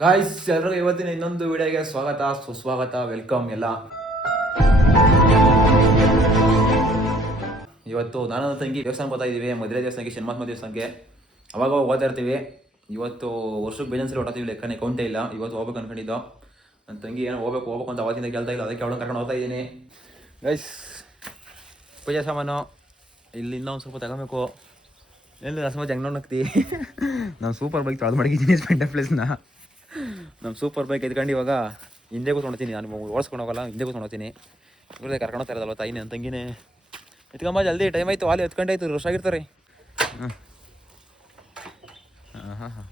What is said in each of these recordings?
Guys ಎಲ್ಲರಿಗೂ ಇವತ್ತಿನ ಇನ್ನೊಂದು ವಿಡಿಯೋಗೆ ಸ್ವಾಗತ ಸುಸ್ವಾಗತ ವೆಲ್ಕಮ್ ಎಲ್ಲ. ಇವತ್ತು ನಾನು ನನ್ನ ತಂಗಿ ದೇವಸ್ಥಾನಕ್ಕೆ ಹೋಗ್ತಾ ಇದ್ದೀವಿ. ಮದುವೆ ದೇವಸ್ಥಾನಕ್ಕೆ, ಶನಿಮಾತ್ಮ ದೇವಸ್ಥಾನಕ್ಕೆ. ಅವಾಗ ಹೋಗ್ತಾ ಇರ್ತೀವಿ. ಇವತ್ತು ವರ್ಷಕ್ಕೆ ಬೇಜಾನ್ಸರಿ ಹೊಟ್ಟಿದ್ದೀವಿ, ಲೆಕ್ಕನೇ ಕೌಂಟೇ ಇಲ್ಲ. ಇವತ್ತು ಹೋಗ್ಬೇಕು ಅನ್ಕೊಂಡಿದ್ದು. ನನ್ನ ತಂಗಿ ಏನೋ ಹೋಗ್ಬೇಕು ಅಂತ ಅವತ್ತಿಂದ ಕೇಳ್ತಾ ಇಲ್ಲ, ಅದಕ್ಕೆ ಅವಳನ್ನ ಕರ್ಕೊಂಡು ಹೋಗ್ತಾ ಇದ್ದೀನಿ. ಗೈಸ್ ಪೂಜೆ ಸಾಮಾನು ಇಲ್ಲಿ ಇನ್ನೊಂದು ಸ್ವಲ್ಪ ತಗೋಬೇಕು. ಎಲ್ಲಿ ರಸಮ ಜಂಗ್ ನೋಡ್ತಿ ನಾನು ಸೂಪರ್ ಬೈಕ್ ತೊಳೆದು ಮಡಗಿದ್ದೀನಿ ಸ್ಪೆಂಡರ್ ಪ್ಲೇಸ್ನ. ನಮ್ಮ ಸೂಪರ್ ಬೈಕ್ ಎತ್ಕೊಂಡು ಇವಾಗ ಹಿಂದೆ ಕೂತ್ಕೊಂಡ್ತೀನಿ. ನಾನು ಓಡಿಸ್ಕೊಂಡು ಹೋಗಲ್ಲ, ಹಿಂದೆ ಕೂತ್ಕೊಂಡೋಗ್ತೀನಿ. ಇವ್ರದೇ ಕರ್ಕೊಂಡು ಹೋಗ್ತಾ ಇರೋದಲ್ವ ತಾಯಿನೇ, ನನ್ನ ತಂಗಿನೇ. ಎತ್ಕೊಂಬ ಜಲ್ದಿ, ಟೈಮ್ ಆಯಿತು, ಅಲ್ಲಿ ಎತ್ಕೊಂಡಾಯ್ತು, ರಶ್ ಆಗಿರ್ತಾರೆ. ಹಾಂ ಹಾಂ ಹಾಂ ಹಾಂ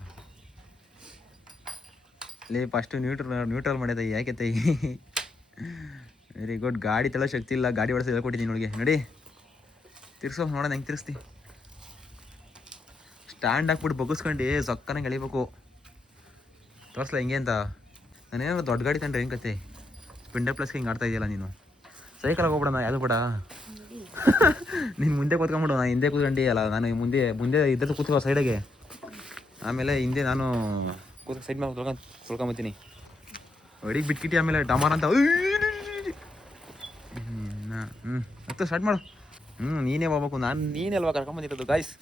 ಲೇ ಫಸ್ಟು ನ್ಯೂಟ್ರಲ್ ಮಾಡಿದೆ ಯಾಕೆ ತೈ. Very good. ಗಾಡಿ ತಲೆ ಶಕ್ತಿ ಇಲ್ಲ, ಗಾಡಿ ಹೊಡೆಸಿ ಹೇಳ್ಕೊಟ್ಟಿದ್ದೀನಿ ನೋಡಿಗೆ. ನೋಡಿ ತಿರ್ಸೋ, ನೋಡೋಣ ಹೆಂಗೆ ತಿರ್ಸ್ತಿ. ಸ್ಟ್ಯಾಂಡ್ ಹಾಕ್ಬಿಟ್ಟು ಬಗ್ಗಿಸ್ಕೊಂಡು ಸೊಕ್ಕನಂಗೆ ಎಳಿಬೇಕು. ತೋರಿಸ್ಲಾ ಹೆಂಗೆ ಅಂತ. ನಾನೇನೋ ದೊಡ್ಡ ಗಾಡಿ ತಂಡ್ರೆ ಹೆಂಗೆ ಕತೆ. ಸ್ಪೆಂಡರ್ ಪ್ಲಸ್ಗೆ ಹಿಂಗೆ ಆಡ್ತಾ ಇದೆಯಲ್ಲ ನೀನು. ಸೈಕಲ್ ಹೋಗ್ಬಿಡೋಣ, ಯಾವುದು ಬೇಡ. ನೀನು ಮುಂದೆ ಕೂತ್ಕೊಂಡ್ಬಿಡು, ನಾನು ಹಿಂದೆ ಕೂತ್ಕೊಂಡು ಅಲ್ಲ. ನಾನು ಮುಂದೆ ಇದ್ದರೆ ಕೂತ್ಕೋ ಸೈಡಿಗೆ. ಆಮೇಲೆ ಹಿಂದೆ ನಾನು ಸೈಡ್ ಮೇಲೆ ತೊಳ್ಕೊಂಬತ್ತೀನಿ. ಹೊಡಿಗೆ ಬಿಟ್ಕಿಟ್ಟಿ ಆಮೇಲೆ ಡಮಾರ್ ಅಂತ. ಮತ್ತೆ ಸ್ಟಾರ್ಟ್ ಮಾಡು. ನೀನೇ ಹೋಗ್ಬೇಕು, ನೀನೇ ಅಲ್ವಾ ಕರ್ಕೊಂಬಂದಿರೋದು. ಗಾಯ್ಸ್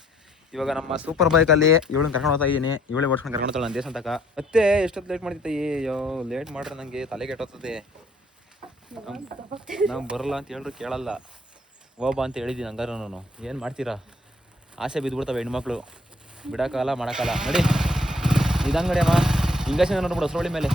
ಇವಾಗ ನಮ್ಮ ಸೂಪರ್ ಬೈಕಲ್ಲಿ ಇವಳನ್ನ ಕರ್ಕೊಂಡು ಹೋಗ್ತಾ ಇದ್ದೀನಿ. ಇವಳೇ ಓಡಿಸ್ಕೊಂಡು ಕರ್ಕೊಂಡು ಹೋಗ್ತಾಳೆ ನನ್ನ ದೇವಸ್ಥಾನ ತನಕ. ಮತ್ತೆ ಎಷ್ಟೊತ್ತು ಲೇಟ್ ಮಾಡ್ತಿದ್ದೆ. ಅಯ್ಯೋ ಲೇಟ್ ಮಾಡ್ರೆ ನನಗೆ ತಲೆ ಕೆಟ್ಟೋಗ್ತದೆ. ನಾವು ಬರಲ್ಲ ಅಂತ ಹೇಳಿದ್ರು ಕೇಳಲ್ಲ. ಹೋಗ್ಬಾ ಅಂತ ಹೇಳಿದ್ದೀನಿ. ಹಂಗಾರ ನಾನು ಏನು ಮಾಡ್ತೀರಾ, ಆಸೆ ಬಿದ್ದುಬಿಡ್ತವೆ ಹೆಣ್ಮಕ್ಳು. ಬಿಡೋಕ್ಕಲ್ಲ ಮಾಡೋಕ್ಕಲ್ಲ. ನೋಡಿ ಇದಂಗಡಿ ಅಮ್ಮ, ಹಿಂಗಾಸಿನ ನೋಡ್ಬಿಡು ಹೊಸರೋಳಿ ಮೇಲೆ.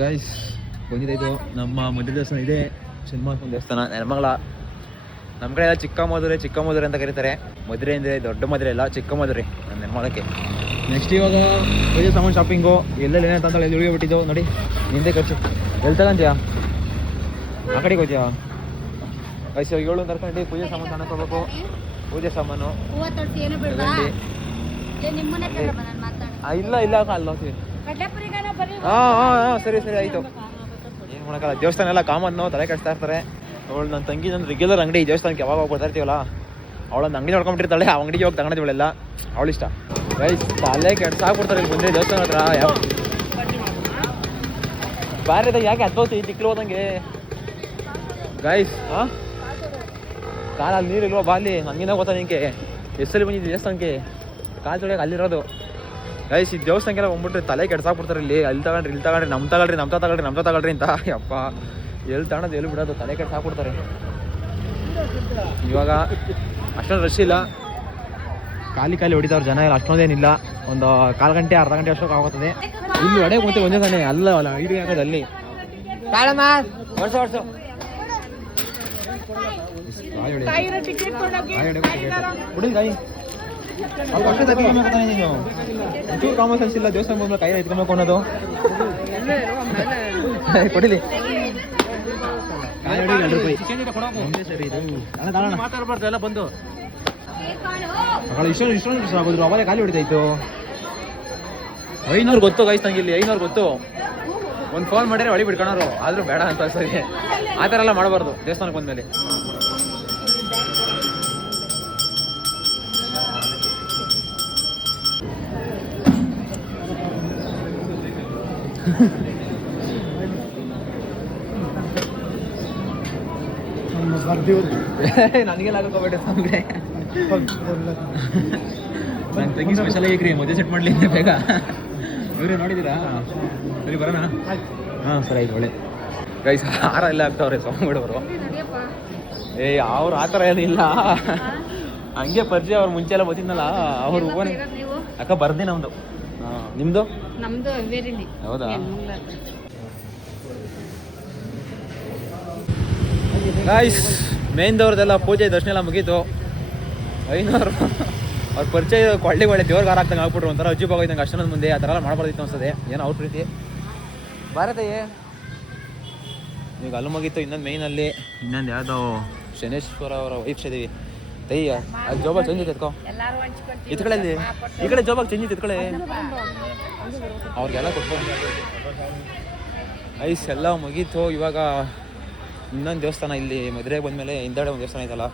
ಗೈಸ್ ಬಂದಿದ್ದು ನಮ್ಮ ಮದುವೆ ದೇವಸ್ಥಾನ ಇದೆ, ಶನಿಮಾತ್ಮ ದೇವಸ್ಥಾನ, ನೆಲಮಂಗಲ. ನಮ್ಮ ಕಡೆ ಎಲ್ಲ ಚಿಕ್ಕ ಮದುವೆ ಅಂತ ಕರೀತಾರೆ. ಮದುವೆ ಅಂದರೆ ದೊಡ್ಡ ಮದುವೆ ಇಲ್ಲ, ಚಿಕ್ಕ ಮದುವೆ ನಮ್ಮ ನೆಲಮಂಗಲಕ್ಕೆ. ನೆಕ್ಸ್ಟ್ ಇವಾಗ ಪೂಜೆ ಸಾಮಾನು ಶಾಪಿಂಗು. ಎಲ್ಲೆಲ್ಲಿ ಏನೇನು ತಂತಾಳೆ ಎಲ್ಲಿ ಉಳಿಯೋಬಿಟ್ಟಿದ್ದು ನೋಡಿ. ನಿಂದೆ ಖರ್ಚು ಎಲ್ಲಿ ತಗೊಂತೀಯಾ, ಆ ಕಡೆಗೆ ಹೋಗ್ತೀಯಾ. ಗೈಸ್ ಇವಾಗ ಏಳು ಕರ್ಕೊಂಡು ಪೂಜೆ ಸಾಮಾನು ತಗೊಳ್ಬೇಕು. ಪೂಜೆ ಸಾಮಾನು ಇಲ್ಲ ಅಲ್ಲಿ ಹೋಗ್ತೀವಿ. ಹಾಂ ಸರಿ ಆಯಿತು. ಏನು ಮಾಡೋಕ್ಕಲ್ಲ, ದೇವಸ್ಥಾನ ಎಲ್ಲ ಕಾಮನ್ನು ತಲೆ ಕೆಡಿಸ್ತಾ ಇರ್ತಾರೆ. ಅವಳು ನನ್ನ ತಂಗಿ ನನ್ನ ರೆಗ್ಯುಲರ್ ಅಂಗಡಿ ದೇವಸ್ಥಾನಕ್ಕೆ ಯಾವಾಗ ಹೋಗಿ ಬರ್ತಾ ಇರ್ತೀವಲ್ಲ, ಅವಳೊಂದು ಅಂಗಡಿ ನೋಡ್ಕೊಂಡ್ಬಿಟ್ಟಿರ್ತಾಳೆ. ಆ ಅಂಗಡಿಗೆ ಹೋಗಿ ತಗೊಂಡಿವಳೆಲ್ಲ ಅವಳಿಷ್ಟ. ಗೈಸ್ ತಲೆ ಕೆಡ್ಸಾಕ್ಬಿಡ್ತಾರೆ ಇಲ್ಲಿ ಮುಂದೆ ದೇವಸ್ಥಾನ ಹತ್ರ. ಬಾರಿದ ಯಾಕೆ ಹತ್ತೋತಿ ಚಿಕ್ಕಲು ಹೋದಂಗೆ. ಗೈಸ್ ಕಾಲಲ್ಲಿ ನೀರಿಲ್ವ ಬಾಲಿ, ಹಂಗಿನ ಗೊತ್ತಾ ನಿಂಗೆ. ಎಷ್ಟಲ್ಲಿ ಬಂದಿದ್ದು ದೇವಸ್ಥಾನಕ್ಕೆ, ಕಾಲು ತೊಳೆಯೋಕೆ ಅಲ್ಲಿರೋದು. ಗೈಸ್ ಈ ದೇವಸ್ಥಾನಕ್ಕೆಲ್ಲ ಬಂದ್ಬಿಟ್ರೆ ತಲೆ ಕೆಡ್ಸಾಕ್ಬಿಡ್ತಾರೆ. ಇಲ್ಲಿ ತಗೊಳ್ರಿ ನಮ್ಮ ತಗೊಳ್ರಿ ಅಂತ. ಯಪ್ಪ ಎಲ್ಲಿ ತಗೊಳೋದು ಎಲ್ಲಿ ಬಿಡೋದು, ತಲೆ ಕೆಡ್ಸಾಕ್ಬಿಡ್ತಾರೆ. ಇವಾಗ ಅಷ್ಟೊಂದು ರಶ್ ಇಲ್ಲ, ಖಾಲಿ ಹೊಡಿತಾವ್ರು ಜನ ಎಲ್ಲ. ಅಷ್ಟೊಂದೇನಿಲ್ಲ, ಒಂದು ಕಾಲು ಗಂಟೆ ಅರ್ಧ ಗಂಟೆ ಅಷ್ಟೊಂದು ಆಗುತ್ತದೆ. ಇಲ್ಲಿ ಒಡೆ ಮುಂದೆ ಒಂದೇ ತಾನೆ ಅಲ್ಲ ಇಡೀ ಆಗೋದು ಅಲ್ಲಿ. ನೀನು ಕಾಮನ್ ಸೆನ್ಸ್ ಇಲ್ಲ, ದೇವಸ್ಥಾನ ಬಂದ್ಮೇಲೆ ಕೈ ಎತ್ಕೊಬೇಕು ಅನ್ನೋದು. ಕೊಡಿಲಿ ಸರಿ ಮಾತಾಡ್ಬಾರ್ದು ಎಲ್ಲ ಬಂದು. ಇಷ್ಟೊಂದು ಆಗೋದ್ರು ಅವಾಗ ಖಾಲಿ ಹೊಡಿತಾಯಿತ್ತು. 500 ಗೊತ್ತು ಗೈಸ್ ನಂಗೆ, ಇಲ್ಲಿ 500 ಗೊತ್ತು. ಒಂದು ಫೋನ್ ಮಾಡಿದ್ರೆ ಹೊಳಿ ಬಿಡ್ಕೊಳೋರು, ಆದರೂ ಬೇಡ ಅಂತ ಸರಿ. ಆ ಥರ ಎಲ್ಲ ಮಾಡಬಾರ್ದು ದೇವಸ್ಥಾನಕ್ಕೆ ಬಂದಮೇಲೆ. ನನಗೆಲ್ಲ ಆಗೋಗ್ಬೇಡ ನಮಗೆ. ನನ್ನ ತಂಗಿ ಸ್ಪೆಷಲ್ ಆಗಿಕ್ರಿ, ಮದುವೆ ಸೆಟ್ ಮಾಡಲಿ ಬೇಗ. ಇವ್ರೆ ನೋಡಿದ್ದೀರಾ, ಸರಿ ಬರೋಣ. ಹಾಂ ಸರಿ ಆಯ್ತು, ಒಳ್ಳೆ. ಗೈಸ್ ಹಾರ ಎಲ್ಲ ಆಗ್ತಾವ್ರೆ ಸ್ವಾಮಿಗಳವರು. ಅವ್ರು ಆ ಥರ ಏನಿಲ್ಲ, ಹಂಗೆ ಪರಿಚಯ. ಅವ್ರು ಮುಂಚೆ ಎಲ್ಲ ಗೊತ್ತಿದ್ನಲ್ಲ ಅವ್ರು. ಅಕ್ಕ ಬರ್ದಿ ನಮ್ದು. ಹಾಂ ನಿಮ್ಮದು? ನಮ್ಮದು ಹೌದಾ. ಗಾಯ್ಸ್ ಮೇನ್ದವ್ರದ್ದೆಲ್ಲ ಪೂಜೆ ದರ್ಶನ ಎಲ್ಲ ಮುಗೀತು. 500 ಅವ್ರ ಪರಿಚಯ ಒಳ್ಳೆ ದೇವ್ರಿಗೆ ಹಾರಾಕ್ದಂಗೆ ಆಗ್ಬಿಟ್ರು. ಒಂಥರ ಅಜ್ಜಿಬ್ ಆಗೋಯ್ತಂಗೆ ಅಷ್ಟೊಂದು ಮುಂದೆ. ಆ ಥರ ಎಲ್ಲ ಮಾಡಬಾರ್ದಿತ್ತು ಅನ್ಸದೆ, ಏನೋ ಅವ್ರ ರೀತಿ. ಭಾರತಯ್ಯ ಈಗ ಅಲ್ಲಿ ಮುಗೀತು. ಇನ್ನೊಂದು ಮೇಯ್ನಲ್ಲಿ ಇನ್ನೊಂದು ಯಾವುದೋ ಶನೇಶ್ವರ ಅವರ ವೈಫ್ ಇದ್ದೀವಿ. ತಯ್ಯ ಅಲ್ಲಿ ಜೋಬಾಗ ಚೇಂಜ್ ಐತೆ ಎತ್ಕೋ ಇತ್ಕೊಳ್ಳಿ ಈ ಕಡೆ ಜೋಬಾಗ ಚೇಂಜ್ ಐತೆ ಎತ್ಕೊಳ್ಳಿ ಅವ್ರಿಗೆಲ್ಲ ಕೊಟ್ಕೊಂಡು ಐಸ್ ಎಲ್ಲ ಮುಗೀತು. ಇವಾಗ ಇನ್ನೊಂದು ದೇವಸ್ಥಾನ ಇಲ್ಲಿ ಮದುವೆಗೆ ಬಂದಮೇಲೆ ಹಿಂದೆಗಡೆ ಒಂದು ದೇವಸ್ಥಾನ ಐತಲ್ಲ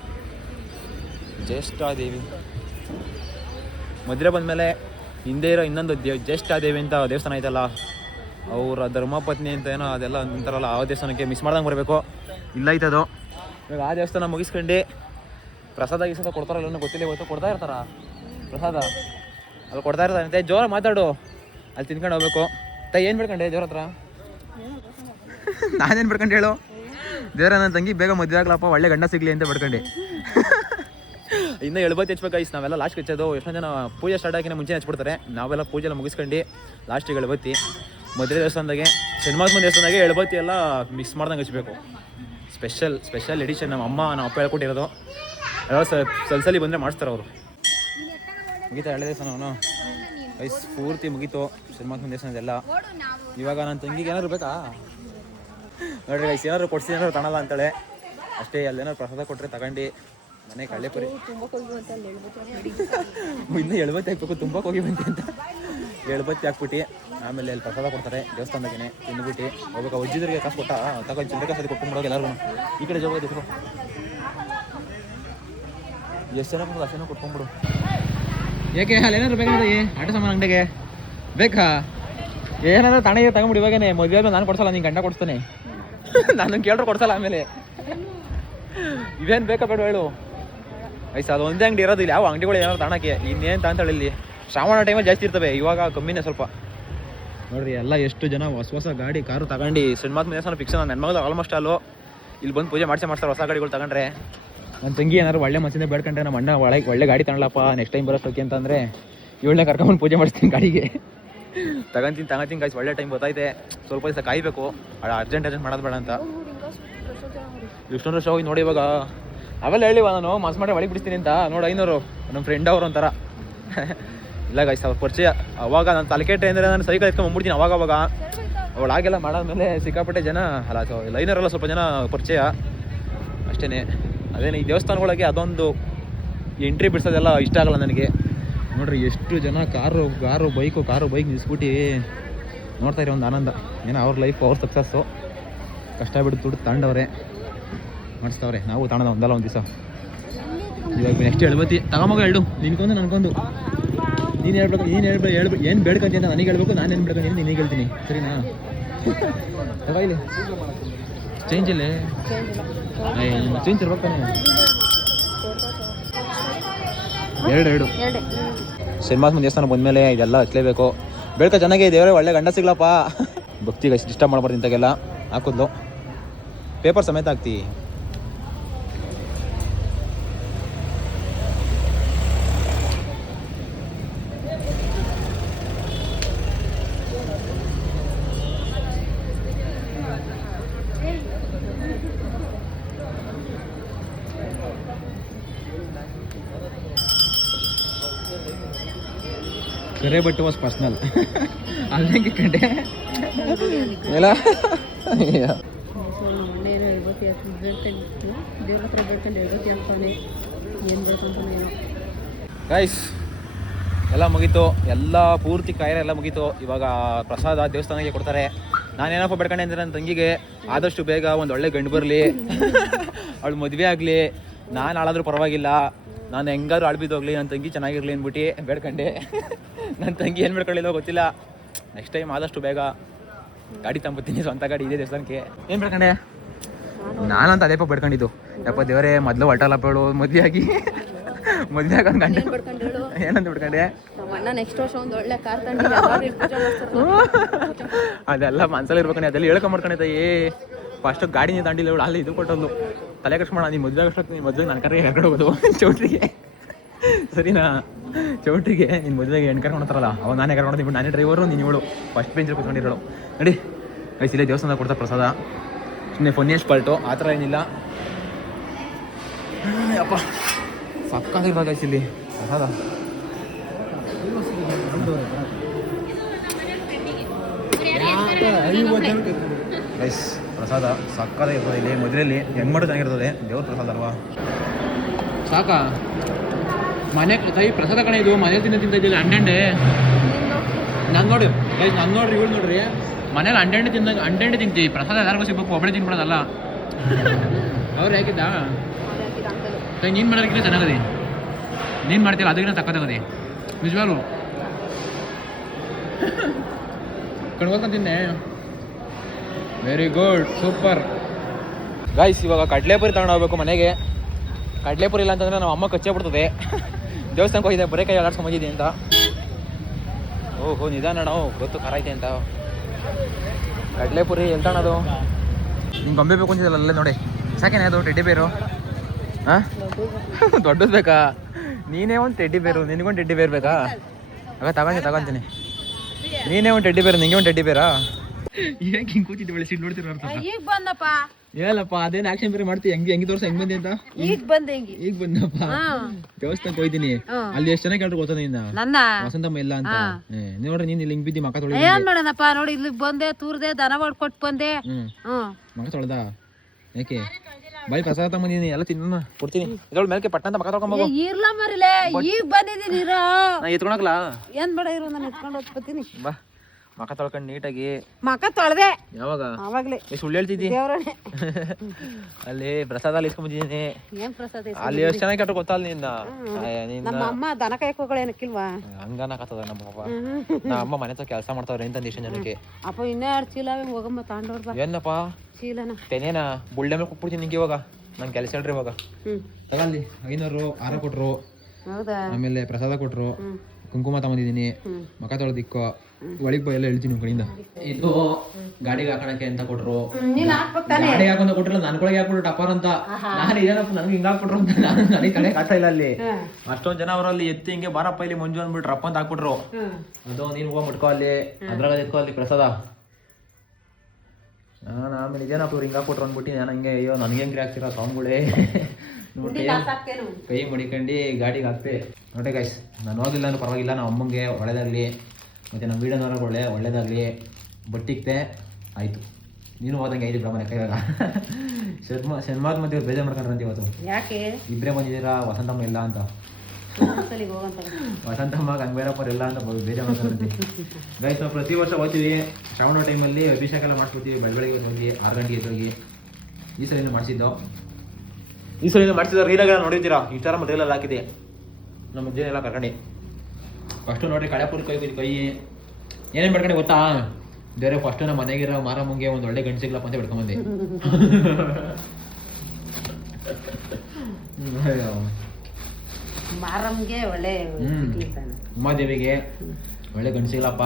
ಜ್ಯೇಷ್ಠಾದೇವಿ. ಮದುವೆ ಬಂದಮೇಲೆ ಹಿಂದೆ ಇರೋ ಇನ್ನೊಂದು ಜ್ಯೇಷ್ಠಾದೇವಿ ಅಂತ ದೇವಸ್ಥಾನ ಐತಲ್ಲ, ಅವರ ಧರ್ಮಪತ್ನಿ ಅಂತ ಏನೋ ಅದೆಲ್ಲ ಅಂತಾರಲ್ಲ, ಆ ದೇವಸ್ಥಾನಕ್ಕೆ ಮಿಸ್ ಮಾಡ್ದಂಗೆ ಬರಬೇಕು. ಇಲ್ಲ ಐತದು. ಇವಾಗ ಆ ದೇವಸ್ಥಾನ ಮುಗಿಸ್ಕೊಂಡು ಪ್ರಸಾದ ಗಿಸಾದ ಕೊಡ್ತಾರಲ್ಲ, ಇನ್ನೂ ಗೊತ್ತಿಲ್ಲ, ಇವತ್ತು ಕೊಡ್ತಾ ಇರ್ತಾರ ಪ್ರಸಾದ, ಅಲ್ಲಿ ಕೊಡ್ತಾ ಇರ್ತಾರಂತೆ. ಜೋರ ಮಾತಾಡು, ಅಲ್ಲಿ ತಿನ್ಕೊಂಡು ಹೋಗ್ಬೇಕು. ಏನು ಬೇಡ್ಕೊಂಡೆ ದೇವ್ರ ಹತ್ರ? ನಾನೇನು ಬೇಡ್ಕೊಂಡು ಹೇಳು? ದೇವ್ರ ನನ್ನ ತಂಗಿ ಬೇಗ ಮದುವೆ ಆಗ್ಲಪ್ಪ, ಒಳ್ಳೆ ಗಂಡ ಸಿಗಲಿ ಅಂತ ಬೇಡ್ಕೊಂಡೆ. ಇನ್ನೂ ಎಳ್ಬತ್ತಿ ಹಚ್ಬೇಕು ಐಸ್. ನಾವೆಲ್ಲ ಲಾಸ್ಟ್ ಹಚ್ಚೋದು. ಎಷ್ಟೊಂದು ಜನ ಪೂಜೆ ಸ್ಟಾರ್ಟ್ ಆಗಿನ ಮುಂಚೆ ಹಚ್ಬಿಡ್ತಾರೆ. ನಾವೆಲ್ಲ ಪೂಜೆ ಎಲ್ಲ ಮುಗಿಸ್ಕೊಂಡು ಲಾಸ್ಟಿಗೆ ಎಳ್ಬತ್ತಿ ಮದುವೆ ದೇವಸ್ಥಾನದಾಗೆ, ಶನಿಮಾತ್ಮ ದೇವಸ್ಥಾನದಾಗೆ ಎಳ್ಬತ್ತಿ ಎಲ್ಲ ಮಿಕ್ಸ್ ಮಾಡ್ದಂಗೆ ಹಚ್ಬೇಕು. ಸ್ಪೆಷಲ್ ಎಡಿಷನ್ ನಮ್ಮ ಅಮ್ಮ ನಮ್ಮ ಅಪ್ಪ ಹೇಳ್ಕೊಟ್ಟಿರೋದು. ಎಲ್ಲ ಸಲ್ಸಲಿ ಬಂದರೆ ಮಾಡಿಸ್ತಾರೆ ಅವರು. ಮುಗೀತಾ ಎಳ್ಳೆ ದೇವಸ್ಥಾನ ಅವನು ಐಸ್ ಪೂರ್ತಿ ಮುಗೀತು ಶನಿಮಾತ್ಮ ದೇವಸ್ಥಾನದೆಲ್ಲ. ಇವಾಗ ನನ್ನ ತಂಗಿಗೆ ಏನಾದ್ರು ಬೇಕಾ ನೋಡ್ರಿ ಐಸ್, ಏನಾದ್ರು ಕೊಡ್ಸಿ ಏನಾದ್ರು ತಗೊಳಲ್ಲ ಅಂತಾಳೆ ಅಷ್ಟೇ. ಅಲ್ಲೇನಾದ್ರು ಪ್ರಸಾದ ಕೊಟ್ಟರೆ ತಗೊಂಡು ಮನೆ ಕಳ್ಳೆ ಪರಿ ಇನ್ನೂ ಎಳ್ಬತ್ತಿ ಹಾಕ್ಬೇಕು. ತುಂಬ ಹೋಗಿ ಬಂತೆ ಅಂತ ಎಳ್ಬತ್ತಿ ಹಾಕ್ಬಿಟ್ಟು ಆಮೇಲೆ ಅಲ್ಲಿ ಪ್ರಸಾದ ಕೊಡ್ತಾರೆ ದೇವಸ್ಥಾನದಾಗೆ. ತಿಂದ್ಬಿಟ್ಟು ಹೋಗ್ಬೇಕು. ಅಜ್ಜಿದ್ರಿಗೆ ಕಾಸು ಕೊಟ್ಟ ತಗೊಂಡು ಚಿಲ್ಲರೆ ಕಾಸು ಕೊಟ್ಕೊಂಡ್ಬಿಡೋಕೆ ಎಲ್ಲರೂ. ಈ ಕಡೆ ಜೋಗ ಇಟ್ಕೊ, ಎಷ್ಟು ಜನ ಕೊಡ್ಬೋದು ಅಷ್ಟೇನೋ ಕೊಟ್ಕೊಂಡ್ಬಿಡು. ಏಕೆ ಅಲ್ಲಿ ಏನಾದ್ರು ಬೇಕಾದ್ರೆ ಆಟ ಸಾಮಾನು ಅಂಗಡಿಗೆ ಬೇಕಾ? ಏನಾದ್ರು ತಾನೇ ತಗೊಂಬಿಡು. ಇವಾಗೇನೆ ಮದುವೆ ನಾನು ಕೊಡ್ಸಲ್ಲ, ನೀನು ಗಂಡ ಕೊಡ್ತಾನೆ. ನಾನು ಕೇಳ್ರು ಕೊಡ್ಸಲ್ಲ. ಆಮೇಲೆ ಇವೇನು ಬೇಕಾ ಬೇಡ ಹೇಳು ಐಸ್. ಅದು ಒಂದೇ ಅಂಗಡಿ ಇರೋದು ಇಲ್ಲಿ, ಯಾವ ಅಂಗಡಿಗಳು ಏನಾದ್ರು ತಾಣಕ್ಕೆ ಇನ್ನೇನು ತಾಂತಾಳೆ. ಇಲ್ಲಿ ಶ್ರಾವಣ ಟೈಮಲ್ಲಿ ಜಾಸ್ತಿ ಇರ್ತವೆ, ಇವಾಗ ಕಮ್ಮಿನೇ ಸ್ವಲ್ಪ. ನೋಡ್ರಿ ಎಲ್ಲ ಎಷ್ಟು ಜನ ಹೊಸ ಗಾಡಿ ಕಾರು ತಗೊಂಡು ಶನಿಮಾತ್ಮ ದೇವಸ್ಥಾನ ಫಿಕ್ಸ್. ನನ್ನ ಮಗಳು ಆಲ್ಮೋಸ್ಟ್ ಅಲ್ಲೋ ಇಲ್ಲಿ ಬಂದು ಪೂಜೆ ಮಾಡ್ತಾರೆ ಹೊಸ ಗಾಡಿಗಳು ತಗೊಂಡ್ರೆ. ನನ್ನ ತಂಗಿ ಏನಾದ್ರು ಒಳ್ಳೆ ಮನಸ್ಸಿಂದ ಬೇಡ್ಕೊಂಡ್ರೆ ನಮ್ಮ ಅಣ್ಣ ಒಳ್ಳೆ ಗಾಡಿ ತಗೊಳ್ಳಪ್ಪ ನೆಕ್ಸ್ಟ್ ಟೈಮ್ ಬರೋಷ್ಟಕ್ಕೆ ಅಂತಂದರೆ ಇವಳನ್ನೇ ಕರ್ಕೊಂಡ್ಬಂದು ಪೂಜೆ ಮಾಡಿಸ್ತೀನಿ ಗಾಡಿಗೆ. ತಗೊಂತೀನಿ ಕಾಯ್ಸಿ ಒಳ್ಳೆ ಟೈಮ್ ಗೊತ್ತೈತೆ. ಸ್ವಲ್ಪ ದಿವಸ ಕಾಯಬೇಕು, ಅರ್ಜೆಂಟ್ ಮಾಡೋದು ಬೇಡ ಅಂತ. ಇಷ್ಟೊಂದು ವರ್ಷ ಹೋಗಿ ನೋಡಿ. ಇವಾಗ ಅವೆಲ್ಲ ಹೇಳಿವ ನಾನು ಮನ್ಸು ಮಾಡಿ ಒಳಗೆ ಬಿಡಿಸ್ತೀನಿ ಅಂತ. ನೋಡಿ 500 ನಮ್ಮ ಫ್ರೆಂಡ್ ಅವರು ಒಂಥರ ಇಲ್ಲ ಗಾಯ್ಸ್ ಅವ್ರ ಪರಿಚಯ. ಅವಾಗ ನಾನು ತಲೆಕೆಟ್ಟೆ ಅಂದರೆ ನಾನು ಸೈಕಲ್ ಎತ್ಕೊಂಡು ಬಂದ್ಬಿಡ್ತೀನಿ ಅವಾಗ ಅವಳು ಹಾಗೆಲ್ಲ ಮಾಡಾದ್ಮೇಲೆ ಸಿಕ್ಕಾಪಟ್ಟೆ ಜನ ಅಲ್ಲ 500 ಎಲ್ಲ ಸ್ವಲ್ಪ ಜನ ಪರಿಚಯ ಅಷ್ಟೇ. ಅದೇನು ಈ ದೇವಸ್ಥಾನಗಳಿಗೆ ಅದೊಂದು ಎಂಟ್ರಿ ಬಿಡಿಸೋದೆಲ್ಲ ಇಷ್ಟ ಆಗಲ್ಲ ನನಗೆ. ನೋಡ್ರಿ ಎಷ್ಟು ಜನ ಕಾರು ಬೈಕ್ ನಿಲ್ಲಿಸ್ಬಿಟ್ಟು ನೋಡ್ತಾ ಇರೋ ಒಂದು ಆನಂದ. ಏನೋ ಅವ್ರ ಲೈಫ್ ಅವ್ರ ಸಕ್ಸಸ್ಸು. ಕಷ್ಟ ಬಿಟ್ಟು ದುಡ್ಡು ತಾಂಡವ್ರೆ ಮಾಡಿಸ್ತಾವ್ರೆ. ನಾವು ತಾಣದ ಒಂದಲ್ಲ ಒಂದು ದಿವಸ. ಇವಾಗ ನೆಕ್ಸ್ಟ್ ಎಳ್ಬತ್ತಿ ತಗೊಂಬಾಗ ಹೇಳು, ನಿನ್ಕೊಂದು ನನಗೊಂದು. ನೀನು ಹೇಳ್ಬೇಕು ಏನು ಬೇಡ್ಕೊಂತೀನಿ ಅಂತ ನನಗೆ ಹೇಳ್ಬೇಕು. ನಾನೇನು ಬೇಡ್ಕೊಂತೀನಿ ನಿನಗೆ ಹೇಳ್ತೀನಿ, ಸರಿನಾ? ಇಲ್ಲಿ ಚೇಂಜ್ ಇಲ್ಲೇ ಚೇಂಜ್ ಇರ್ಬೇಕಾನೆ. ಎರಡು ಶನಿಮಾತ್ಮ ದೇವಸ್ಥಾನ ಬಂದಮೇಲೆ ಇದೆಲ್ಲ ಹಚ್ಚಲೇಬೇಕು. ಬೇಡ್ಕ ಚೆನ್ನಾಗಿ ದೇವರೇ ಒಳ್ಳೆ ಗಂಡ ಸಿಗ್ಲಪ್ಪ. ಭಕ್ತಿಗೆ ಡಿಸ್ಟರ್ಬ್ ಮಾಡಬಾರ್ದು ಇಂಥಗೆಲ್ಲ ಹಾಕೋದ್ಲು. ಪೇಪರ್ ಸಮೇತ ಹಾಕ್ತಿ. ಕರೆ ಬಟ್ ವಾಸ್ ಪರ್ಸ್ನಲ್ ಅಲ್ಲಂಗೆ ಕಂಡೆ ಎಲ್ಲ ಗೈಸ್ ಎಲ್ಲ ಮುಗೀತು. ಎಲ್ಲ ಪೂರ್ತಿ ಕಾಯಿಲೆ ಎಲ್ಲ ಮುಗೀತು. ಇವಾಗ ಪ್ರಸಾದ ದೇವಸ್ಥಾನಕ್ಕೆ ಕೊಡ್ತಾರೆ. ನಾನೇನಪ್ಪ ಬೇಡ್ಕೊಂಡೆ ಅಂದರೆ ನನ್ನ ತಂಗಿಗೆ ಆದಷ್ಟು ಬೇಗ ಒಂದು ಒಳ್ಳೆ ಗಂಡು ಬರಲಿ, ಅವಳು ಮದುವೆ ಆಗಲಿ, ನಾನು ಹಾಳಾದ್ರೂ ಪರವಾಗಿಲ್ಲ, ನಾನು ಹೆಂಗಾದ್ರೂ ಆಳ್ಬಿದ್ದೋಗ್ಲಿ, ನನ್ನ ತಂಗಿ ಚೆನ್ನಾಗಿರಲಿ ಅಂದ್ಬಿಟ್ಟು ಬೇಡ್ಕೊಂಡೆ. ನನ್ನ ತಂಗಿ ಏನು ಬೇಡ್ಕೊಳ್ಳಿಲ್ಲ ಗೊತ್ತಿಲ್ಲ. ನೆಕ್ಸ್ಟ್ ಟೈಮ್ ಆದಷ್ಟು ಬೇಗ ಗಾಡಿ ತಂಬತ್ತೀನಿ, ಸ್ವಂತ ಗಾಡಿ ಇದೆ ದೇವಸ್ಥಾನಕ್ಕೆ. ಏನು ಬೇಡ್ಕೊಂಡೆ? ನಾನಂತ ಅದೇಪ ಬೇಡ್ಕೊಂಡಿದ್ದು. ಯಪ್ಪ ದೇವರೇ ಮೊದಲು ಹೊಟ್ಟಲ್ಲಪ್ಪಳು ಮದುವೆ ಆಗಿ ಗಂಡ ಏನಂತ ಬಿಡ್ಕೊಂಡೆ? ಅದೆಲ್ಲ ಮನ್ಸಲ್ಲಿ ಇರ್ಬೇಕಂಡೆ. ಅದೆಲ್ಲ ಹೇಳ್ಕೊಂಬರ್ಕೊಂಡೆ. ತಾಯಿ ಫಸ್ಟ್ ಗಾಡಿನೇ ದಾಂಡಿಲ್ಲ ಇವಳು, ಅಲ್ಲಿ ಇದು ಕೊಟ್ಟೊಂದು ತಲೆ ಕಟ್ಸ್ಕೊಳ. ನೀನು ಮದುವೆ ಅಷ್ಟೊತ್ತು ನೀನು ಮದುವೆಗೆ ನನ್ನ ಕರೆ ಕರ್ಕೊಂಡು ಹೋಗೋದು ಚೌಟ್ರಿಗೆ, ಸರಿನಾ? ಚೌಟ್ರಿಗೆ ನೀನು ಮದುವೆಗೆ ಹೆಣ್ಣು ಕರ್ಕೊಂಡು ಹೋಗ್ತಾರಲ್ಲ ಅವಾಗ ನಾನೇ ಕರ್ಕೊಂಡು ಹೋಗ್ತೀನಿ. ನಾನೇ ಡ್ರೈವರು, ನೀನು ಇವಳು ಫಸ್ಟ್ ಬೆಂಚಲ್ಲಿ ಕೂತ್ಕೊಂಡಿರೋಳು. ನಡಿ ಇಲ್ಲೇ ದೇವಸ್ಥಾನದಾಗ ಕೊಡ್ತಾರೆ ಪ್ರಸಾದ. ಸುಮ್ಮನೆ ಫನ್ನಿಯಸ್ ಪಾಲ್ಟು ಆ ಥರ ಏನಿಲ್ಲ. ಅಪ್ಪ ಸಕ್ಕತ್ತಾಗಿರ್ಬೇಕು ಗೈಸ್ ಇಲ್ಲಿ ಪ್ರಸಾದ. ಗೈಸ್ ಪ್ರಸಾದ ಸಕ್ಕತ್ತಾಗಿರ್ತದೆ ಇಲ್ಲಿ. ಮದುವೆಯಲ್ಲಿ ಹೆಂಗೆ ಮಾಡೋದು ಚೆನ್ನಾಗಿರ್ತದೆ. ದೇವ್ರ ಪ್ರಸಾದ ಅಲ್ವಾ? ಸಾಕಾ ಮನೆ ಕೈ ಪ್ರಸಾದ ಕಣೆ ಇದು ಮನೆ ತಿಂತ ಇದ್ದಿಲ್ಲ ಅಂಡೆ ನಾನು ನೋಡಿ ನಾನು ನೋಡ್ರಿ ಇವ್ರು ನೋಡ್ರಿ ಮನೇಲಿ ಅಂಡೆ ತಿಂತೀವಿ ಪ್ರಸಾದ ಎಲ್ಲರಿಗೂ ಸಿಗ್ಬೇಕು ಒಬ್ಬಳೆ ತಿನ್ಬಿಡೋದಲ್ಲ ಅವ್ರು ಯಾಕಿದ್ದ ಕೈ ನೀನು ಮಾಡೋದಕ್ಕಿಂತ ಚೆನ್ನಾಗದೆ ನೀನು ಮಾಡ್ತೀರ ಅದಕ್ಕಿಂತ ತಕ್ಕದಾಗದೆ ನಿಜವಾಗ್ಲು ಕಣ್ಕೊಳ್ಕೊಂತಿನ್ನೆ ವೆರಿ ಗುಡ್ ಸೂಪರ್ ಗೈಸ್ ಇವಾಗ ಕಡಲೆಪುರಿ ತಗೊಂಡು ಹೋಗ್ಬೇಕು ಮನೆಗೆ ಕಡಲೆಪುರಿ ಇಲ್ಲ ಅಂತಂದ್ರೆ ನಮ್ಮ ಅಮ್ಮ ಕಚ್ಚೇ ಬಿಡ್ತದೆ ದೇವಸ್ಥಾನಕ್ಕೆ ಹೋಗಿದೆ ಬರೀ ಕೈ ಆಡ್ಸ್ಕೊಂಡ್ ಬಂದಿದ್ದೀನಿ ಅಂತ ಓಹೋ ನಿಧಾನ ನಾವು ಗೊತ್ತು ಖಾರ ಐತೆ ಅಂತ ಕಡಲೆಪುರಿ ಎಲ್ಲಿ ತಗೊಳೋದು ನಿಂಗೆ ಗೊಂಬೆ ಬೇಕು ಅಂತಿದ್ದಲ್ಲ ಅಲ್ಲೇ ನೋಡಿ ಸಾಕೇನೆ ಅದು ಟೆಡ್ಡಿ ಬೇರು ಹಾಂ ದೊಡ್ಡದು ಬೇಕಾ ನೀನೇ ಒಂದು ಟೆಡ್ಡಿ ಬೇರು ನಿನಗೊಂದು ಟೆಡ್ಡಿ ಬೇರು ಬೇಕಾ ಆಗ ತಗೊಂತೀನಿ ನೀನೇ ಒಂದು ಟೆಡ್ಡಿ ಬೇರು ನಿಂಗೆ ಒಂದು ಟೆಡ್ಡಿ ಬೇರಾ ಹೇಗೆ ಹಿಂಗೆ ಕೂತಿದ್ದೆ ಒಳ್ಳೆ ಸೀಟ್ ನೋಡ್ತಿರೋ ಈಗ ಬಂದಪ್ಪ ಹೇಳಪ್ಪ ಅದೇನು ಆಕ್ಷನ್ ಬೇರೆ ಮಾಡ್ತಿ ಹೆಂಗೆ ತೋರ್ಸ ಹೆಂಗ್ ಬಂದಿ ಅಂತ ಈಗ ಬಂದಪ್ಪ ದೇವಸ್ಥಾನಕ್ಕೆ ಹೋಯ್ತೀನಿ ಅಲ್ಲಿ ಎಷ್ಟು ಜನ ಕೇಳ್ರು ಗೊತ್ತಾ ನಿನ್ನ ನನ್ನ ವಸಂತಮ್ಮ ಇಲ್ಲ ಅಂತ ನೋಡ್ರಿ ನೀನ್ ಇಲ್ಲಿ ಹಿಂಗ್ ಬಿದ್ದಿ ಮಕ್ಕ ತೊಳಿ ಏನ್ ಮಾಡೋಣಪ್ಪ ನೋಡಿ ಇಲ್ಲಿ ಬಂದೆ ತೂರ್ದೆ ದನ ಕೊಟ್ಟು ಬಂದೆ ಮಕ್ಕ ತೊಳ್ದ ಯಾಕೆ ಬೈ ಪ್ರಸಾದ ತಗೊಂಬಂದಿನಿ ಎಲ್ಲ ತಿನ್ನ ಕೊಡ್ತೀನಿ ಇದ್ರೊಳಗೆ ಮೇಲೆ ಪಟ್ಟ ಅಂತ ಮಕ್ಕ ತೊಳ್ಕೊಂಬ ಇರ್ಲ ಮರಿಲೆ ಈಗ ಬಂದಿದ್ದೀನಿ ನಾ ಎತ್ಕೊಳಕ್ಲ ಏನ್ ಬೇಡ ಇರೋ ನಾನು ಎತ್ಕೊಂಡು ಹೋಗ್ತೀನಿ ಬಾ ಮಕ್ಕ ತೊಳ್ಕೊಂಡು ನೀಟಾಗಿ ಮಕ್ಕ ತೊಳ್ದೆ ಯಾವಾಗ ಅವಾಗ್ಲೇ ಸುಳ್ಳು ಹೇಳ್ತಿದ್ದಿ ಅಲ್ಲಿ ಪ್ರಸಾದ ಅಲ್ಲಿ ಇಸ್ಕೊಂಡ್ಬಂದಿದ್ದೀನಿ ಏನ್ ಪ್ರಸಾದ ಅಲ್ಲಿ ಎಷ್ಟು ಚೆನ್ನಾಗಿ ಕಟ್ಟು ಗೊತ್ತಲ್ಲ ನಿನ್ನ ನಮ್ಮ ಅಮ್ಮ ದನ ಕಾಯಕ್ ಹೋಗಳ ಏನಕ್ಕಿಲ್ವಾ ಹಂಗನಕತ್ತದ ನಮ್ಮ ಅಪ್ಪ ನಮ್ಮ ಅಮ್ಮ ಮನೆ ಹತ್ರ ಕೆಲಸ ಮಾಡ್ತಾವ್ರೆ ಅಂತ ಇಷ್ಟ ಜನಕ್ಕೆ ಅಪ್ಪ ಇನ್ನೂ 2 ಚೀಲ ಹೋಗಮ್ಮ ತಗೊಂಡೋರ್ಬಾ ಏನಪ್ಪ ಚೀಲನ ತೆನೇನ ಬುಳ್ಳೆ ಮೇಲೆ ಕೊಟ್ಬಿಡ್ತೀನಿ ನಿಂಗೆ ಇವಾಗ ನಂಗೆ ಕೆಲಸ ಹೇಳ್ರಿ ಇವಾಗ ತಗೊಳ್ಳಿ 500 ಹಾರ ಕೊಟ್ರು ಹೌದಾ ಆಮೇಲೆ ಪ್ರಸಾದ ಕೊಟ್ರು ಕುಂಕುಮ ತಗೊಂಡಿದ್ದೀನಿ ಮಕ ತೊಳೆದಿಕ್ಕೋ ಒಳಗೆ ಎಲ್ಲ ಹೇಳ್ತೀನಿ ನಿಮ್ ಕಡೆಯಿಂದ ಇದು ಗಾಡಿಗೆ ಹಾಕೋಣಕ್ಕೆ ಅಂತ ಕೊಟ್ರು ಗಾಡಿಗೆ ಹಾಕೊಂಡ ಕೊಟ್ರಲ್ಲ ನನ್ ಕೊಳಗೆ ಹಾಕ್ಬಿಟ್ರು ಟಪ್ಪರ್ ಅಂತ ನಾನು ಇದೇನಪ್ಪ ನನ್ಗೆ ಹಿಂಗ ಹಾಕ್ಬಿಟ್ರು ಅಂತ ನಾನು ನನಗೆ ಕಡೆ ಕಾಡ್ತಾ ಇಲ್ಲ ಅಲ್ಲಿ ಅಷ್ಟೊಂದ್ ಜನ ಅವರಲ್ಲಿ ಎತ್ತಿ ಹಿಂಗೆ ಬಾರಪ್ಪ ಇಲ್ಲಿ ಮಂಜು ಅಂದ್ಬಿಟ್ರು ರಪ್ಪ ಅಂತ ಹಾಕ್ಬಿಟ್ರು ಅದು ನೀನ್ ಹೋಗ್ ಮುಟ್ಕೋ ಅಲ್ಲಿ ಅದ್ರಾಗ ಎತ್ಕೋ ಅಲ್ಲಿ ಪ್ರಸಾದ ನಾನು ಆಮೇಲೆ ಇದೇನಪ್ಪ ಇವ್ರು ಹಿಂಗ ಹಾಕ್ಬಿಟ್ರು ಅಂದ್ಬಿಟ್ಟು ನಾನು ಹಿಂಗೆ ಅಯ್ಯೋ ನನಗೆ ಹೆಂಗ್ರಿ ಹಾಕ್ತಿರೋ ಸ್ವಾಮಿಗಳೇ ನೋಡಿ ಕೈ ಮಡಿಕೊಂಡು ಗಾಡಿಗೆ ಹಾಕ್ತೆ ನೋಡಿ ಗೈಸ್ ನಾನು ಹೋಗಿಲ್ಲ ಅಂದ್ರೆ ಪರವಾಗಿಲ್ಲ ನಮ್ಮ ಅಮ್ಮಂಗೆ ಒಳ್ಳೇದಾಗಲಿ ಮತ್ತು ನಮ್ಮ ವೀಡಿಯೋನವ್ರಿಗೆ ಒಳ್ಳೇದಾಗಲಿ ಬಟ್ಟಿಕ್ತೆ ಆಯಿತು ನೀನು ಹೋದಂಗೆ ಐದು ಬ್ರಹ್ಮನೆ ಕೈವಾಗ ಶನ್ಮಾತ್ ಮತ್ತೆ ಇವ್ರು ಬೇಜಾರು ಮಾಡ್ಕೊಂಡ್ರಂತ ಇವತ್ತು ಯಾಕೆ ಇಬ್ಬರೇ ಬಂದಿದ್ದೀರಾ ವಸಂತಮ್ಮ ಇಲ್ಲ ಅಂತ ವಸಂತಮ್ಮ ಗಂಗಬೇರಪ್ಪರು ಇಲ್ಲ ಅಂತ ಬೇಜಾರು ಮಾಡ್ಕೊಂಡ್ರಂತೆ ಗೈಸ್ ನಾವು ಪ್ರತಿ ವರ್ಷ ಹೋಗ್ತೀವಿ ಶ್ರಾವಣ ಟೈಮಲ್ಲಿ ಅಭಿಷೇಕ ಎಲ್ಲ ಮಾಡ್ಕೊಡ್ತೀವಿ ಬೆಳಗ್ಗೆ ಹೋಗಿ 6 ಗಂಟೆಗೆ ಎದ್ದೋಗಿ ಈ ಸಲ ಮಾಡಿಸಿದ್ದು ಈ ಸಲ ಮಾಡ್ತಿದ್ದ ರೀಲಾಗೆಲ್ಲ ನೋಡಿದ್ದೀರಾ ಈ ಥರ ರೀಲೆಲ್ಲ ಹಾಕಿದೆ ನಮ್ಮ ಅಜ್ಜನೆಲ್ಲ ಕರ್ಕೊಂಡು ಫಸ್ಟು ನೋಡ್ರಿ ಕಳೆಪುರಿ ಕೈ ಏನೇನು ಮಾಡ್ಕೊಂಡು ಗೊತ್ತಾ ಬೇರೆ ಫಸ್ಟು ನಮ್ಮ ಮನೆಗಿರೋ ಮಾರಮ್ಮಂಗೆ ಒಂದು ಒಳ್ಳೆ ಗಂಟು ಸಿಗ್ಲಪ್ಪ ಅಂತ ಬಿಡ್ಕೊಂಬಂದೆ ಮಾರಮ್ಗೆ ಒಳ್ಳೆ ಉಮಾದೇವಿಗೆ ಒಳ್ಳೆ ಗಂಟು ಸಿಗ್ಲಪ್ಪ